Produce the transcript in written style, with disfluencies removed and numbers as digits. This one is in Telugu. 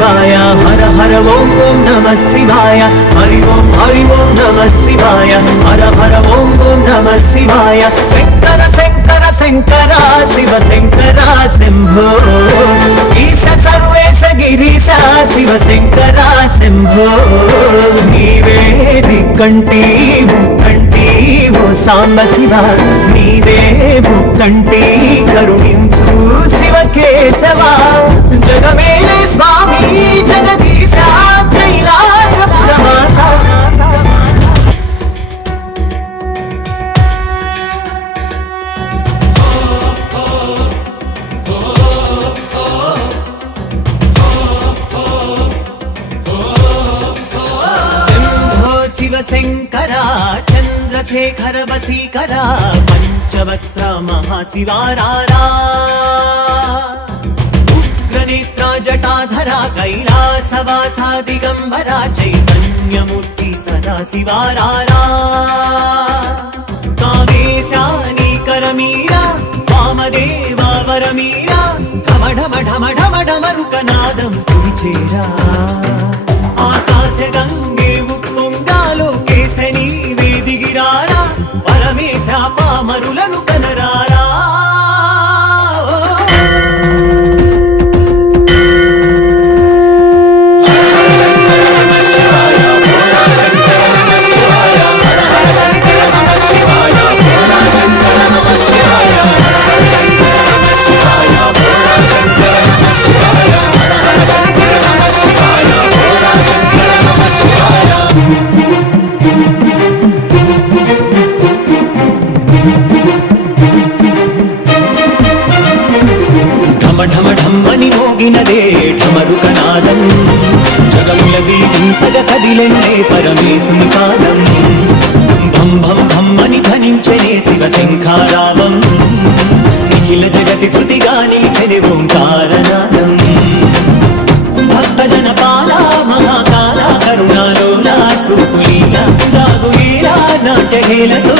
శివాయ హర హర ఓం ఓం నమః శివాయ హరి ఓం నమః శివాయ హర హర ఓం ఓం నమః శివాయ శంకర శంకర శంకర శివ శంకర శంభో ఈశ సర్వేశ గిరీశ శివ శంకర శంభో నీవే దిక్కంటి ముక్కంటి ఓ సాంబ శివ నీదే ముక్కంటి కరుణించు శివ కేశవ జగమేలే స్వామి జగదీశ కైలాసపురవాస శంభో శివ శంకర చంద్రశేఖర వసీకర పంచవక్త్ర మహాశివారారా ఉగ్రనేత్ర జటాధర కైలాసవాసా దిగంబర చైతన్యమూర్తి సదా శివారారా కావేశానీకరమీరా వామదేవా వరమీరా ఢమ ఢమ ఢమ ఢమ ఢమరుకనాదం కురిచేరా ఆకాశ గంగే ఉప్పొంగాలో కేశని వేదిగిరారా పరమేశ పామరులను కనరారా ఢమ ఢమ్మని మోగినదే ఢమరుకనాదం జగముల దీవించగ కదిలెన్నే పరమేశుని పాదం భం భం భమ్మని ధనించనే శివ శంఖారావం నిఖిల జగతి శృతిగా నిలిచెని ఓంకారనాదం భక్తజన పాల మహాకాల కరుణాలోలా చూపులీల జాగులీలా నాట్యహేలతో